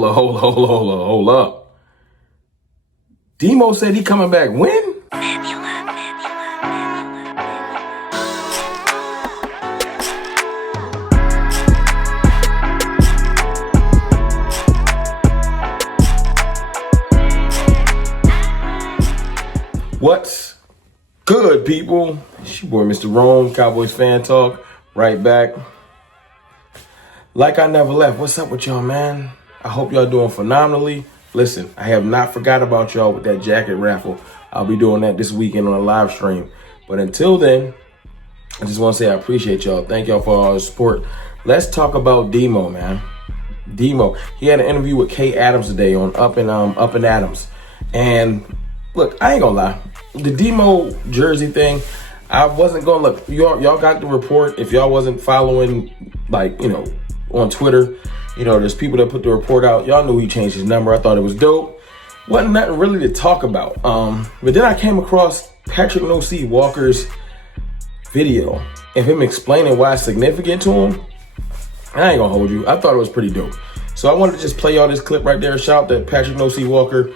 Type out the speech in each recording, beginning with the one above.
Hold up. Demo said he coming back when? What's good, people? It's your boy, Mr. Rome, Cowboys Fan Talk, right back. Like I never left. What's up with y'all, man? I hope y'all doing phenomenally. Listen, I have not forgot about y'all with that jacket raffle. I'll be doing that this weekend on a live stream. But until then, I just want to say I appreciate y'all. Thank y'all for all the support. Let's talk about Demo, man. Demo. He had an interview with Kay Adams today on Up and Adams. And look, I ain't gonna lie. The Demo jersey thing, I wasn't gonna look. Y'all got the report. If y'all wasn't following, on Twitter, there's people that put the report out. Y'all knew he changed his number. I thought it was dope. Wasn't nothing really to talk about. But then I came across Patrick No C Walker's video and him explaining why it's significant to him. I ain't gonna hold you. I thought it was pretty dope. So I wanted to just play y'all this clip right there. Shout out to Patrick No C Walker.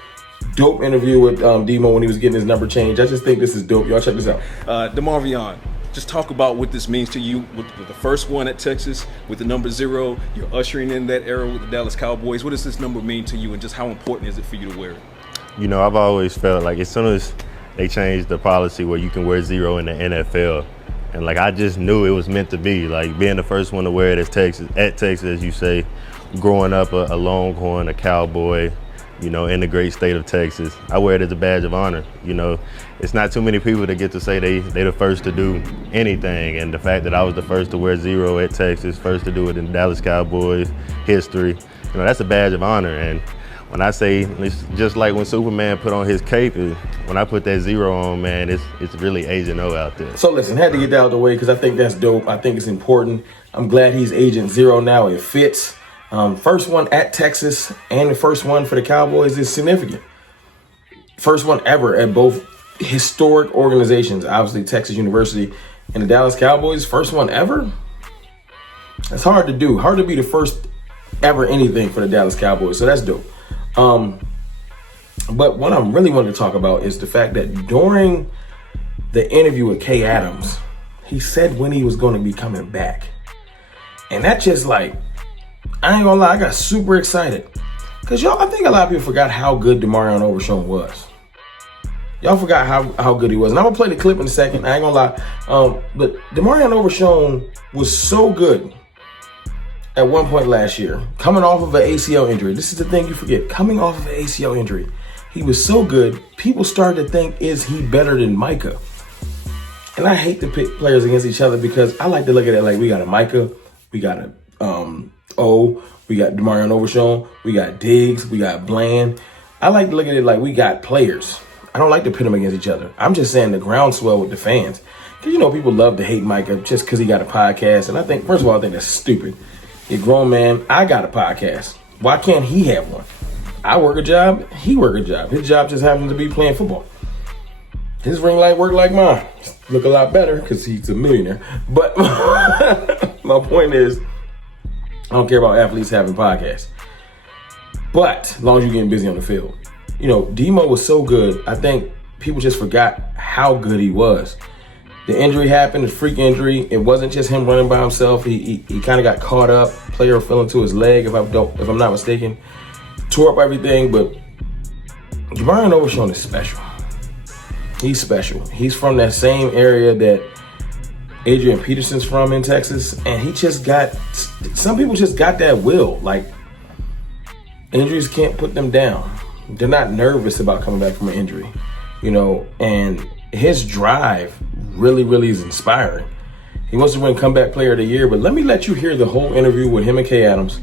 Dope interview with Demo when he was getting his number changed. I just think this is dope. Y'all check this out. DeMarvion, just talk about what this means to you with the first one at Texas, with the number 0. You're ushering in that era with the Dallas Cowboys. What does this number mean to you, and just how important is it for you to wear it? I've always felt like as soon as they changed the policy where you can wear 0 in the NFL, and I just knew it was meant to be. Being the first one to wear it at Texas, as you say, growing up a Longhorn, a Cowboy, in the great state of Texas. I wear it as a badge of honor. It's not too many people that get to say they the first to do anything, and the fact that I was the first to wear 0 at Texas, first to do it in Dallas Cowboys history, that's a badge of honor. And when I say, it's just like when Superman put on his cape, when I put that 0 on, man, it's really Agent O out there. So listen, had to get that out of the way because I think that's dope. I think it's important. I'm glad he's Agent 0 now. It fits. First one at Texas and the first one for the Cowboys is significant. First one ever at both historic organizations, obviously Texas University and the Dallas Cowboys. First one ever? That's hard to do. Hard to be the first ever anything for the Dallas Cowboys. So that's dope. But what I really wanted to talk about is the fact that during the interview with Kay Adams, he said when he was going to be coming back. And that just I ain't gonna lie, I got super excited. Because I think a lot of people forgot how good DeMarvion Overshown was. Y'all forgot how good he was. And I'm gonna play the clip in a second, I ain't gonna lie. But DeMarvion Overshown was so good at one point last year, coming off of an ACL injury. This is the thing you forget, coming off of an ACL injury. He was so good, people started to think, is he better than Micah? And I hate to pit players against each other because I like to look at it like we got a Micah, we got a we got DeMarvion Overshown, we got Diggs, we got Bland. I like to look at it like we got players. I don't like to pit them against each other. I'm just saying the groundswell with the fans. Because people love to hate Micah just because he got a podcast. And I think, first of all, I think that's stupid. You're a grown man. I got a podcast. Why can't he have one? I work a job. He work a job. His job just happens to be playing football. His ring light work like mine. Look a lot better because he's a millionaire. But my point is, I don't care about athletes having podcasts. But as long as you're getting busy on the field. Demo was so good, I think people just forgot how good he was. The injury happened, the freak injury. It wasn't just him running by himself. He kind of got caught up. Player fell into his leg, if I'm not mistaken. Tore up everything, but DeMarvion Overshown is special. He's special. He's from that same area that Adrian Peterson's from in Texas, and he just got, some people just got that will. Injuries can't put them down. They're not nervous about coming back from an injury, and his drive really, really is inspiring. He wants to win Comeback Player of the Year, but let me let you hear the whole interview with him and Kay Adams.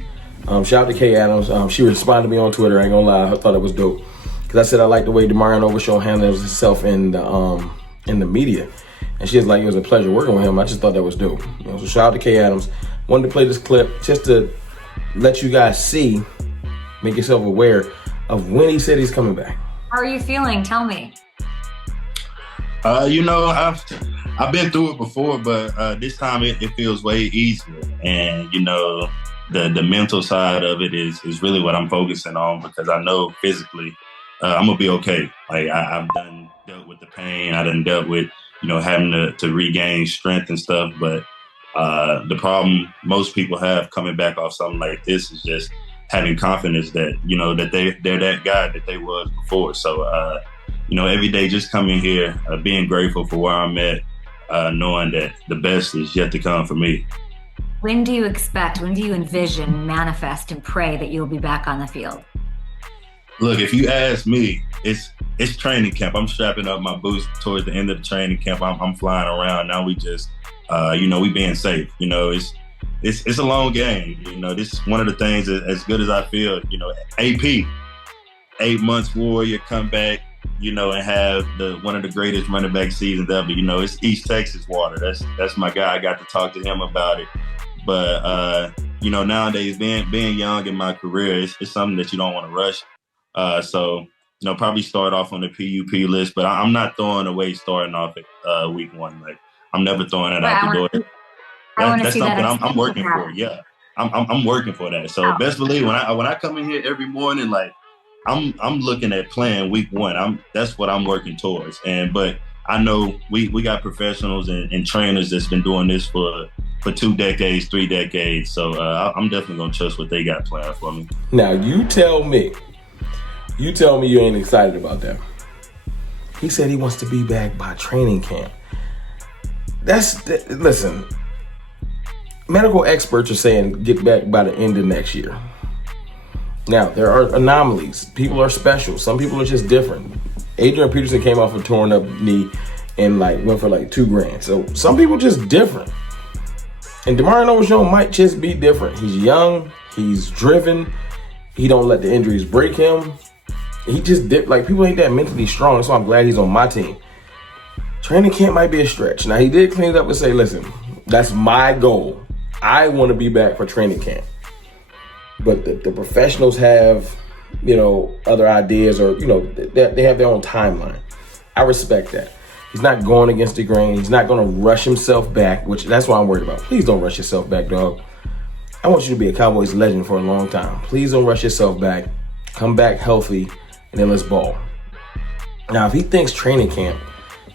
Shout out to Kay Adams. She responded to me on Twitter. I ain't gonna lie, I thought it was dope. Because I said I like the way DeMarvion Overshown handles himself in the media. And she was like, it was a pleasure working with him. I just thought that was dope. So shout out to Kay Adams. Wanted to play this clip just to let you guys see, make yourself aware of when he said he's coming back. How are you feeling? Tell me. I've been through it before, but this time it feels way easier. And the mental side of it is really what I'm focusing on, because I know physically I'm gonna be okay. Like I've dealt with the pain. I done dealt with, having to regain strength and stuff. But the problem most people have coming back off something like this is just having confidence that, that they're that guy that they was before. So, every day just coming here, being grateful for where I'm at, knowing that the best is yet to come for me. When do you envision, manifest, and pray that you'll be back on the field? Look, if you ask me, it's training camp. I'm strapping up my boots towards the end of the training camp. I'm flying around. Now we just, we being safe. It's a long game. This is one of the things that, as good as I feel, AP, 8 months warrior, come back, and have one of the greatest running back seasons ever. It's East Texas water. That's my guy. I got to talk to him about it. But, nowadays being young in my career, it's something that you don't want to rush. So, probably start off on the PUP list, but I'm not throwing away starting off at week 1. Like, I'm never throwing that out the door. That's something I'm working for. Yeah, I'm working for that. So best believe when I come in here every morning, like I'm looking at playing week 1. That's what I'm working towards. But I know we got professionals and trainers that's been doing this for 2 decades, 3 decades. So I'm definitely gonna trust what they got planned for me. Now you tell me you ain't excited about that. He said he wants to be back by training camp. Listen, medical experts are saying get back by the end of next year. Now, there are anomalies. People are special. Some people are just different. Adrian Peterson came off a torn up knee and went for $2,000. So some people just different. And DeMarvion Overshown might just be different. He's young. He's driven. He don't let the injuries break him. He just people ain't that mentally strong. That's why I'm glad he's on my team. Training camp might be a stretch. Now, he did clean it up and say, listen, that's my goal. I want to be back for training camp. But the professionals have, other ideas, or, they have their own timeline. I respect that. He's not going against the grain. He's not going to rush himself back, which that's what I'm worried about. Please don't rush yourself back, dog. I want you to be a Cowboys legend for a long time. Please don't rush yourself back. Come back healthy, and then let's ball. Now, if he thinks training camp,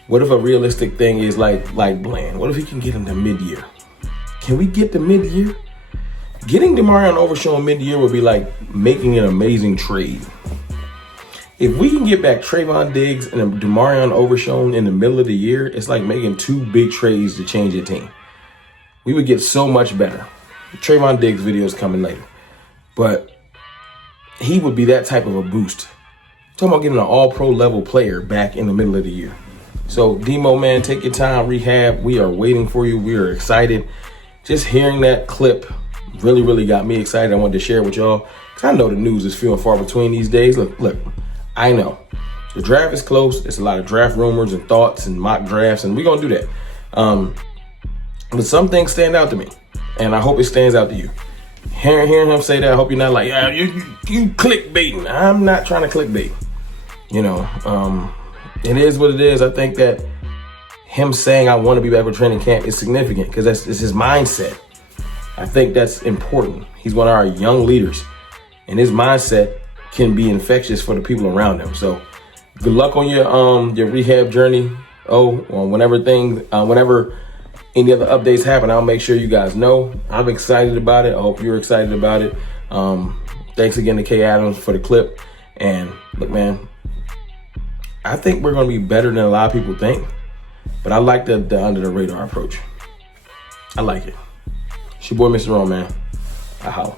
what if a realistic thing is like Bland? What if he can get him to mid-year? Can we get to mid-year? Getting DeMarvion Overshown mid-year would be like making an amazing trade. If we can get back Trayvon Diggs and DeMarvion Overshown in the middle of the year, it's like making 2 big trades to change your team. We would get so much better. Trayvon Diggs video is coming later. But he would be that type of a boost. I'm talking about getting an all-pro level player back in the middle of the year. So, Demo, man, take your time, rehab. We are waiting for you. We are excited. Just hearing that clip really, really got me excited. I wanted to share it with y'all, because I know the news is few and far between these days. Look, I know. The draft is close. There's a lot of draft rumors and thoughts and mock drafts, and we're going to do that. But some things stand out to me, and I hope it stands out to you. Hearing him say that, I hope you're not like, yeah, you clickbaiting. I'm not trying to clickbait. It is what it is. I think that him saying I want to be back with training camp is significant, because it's his mindset. I think that's important. He's one of our young leaders, and his mindset can be infectious for the people around him. So good luck on your rehab journey. Whenever any other updates happen, I'll make sure you guys know. I'm excited about it. I hope you're excited about it. Thanks again to K Adams for the clip. And look, man, I think we're going to be better than a lot of people think, but I like the under the radar approach. I like it. It's your boy, Mr. Ron, man. I holla.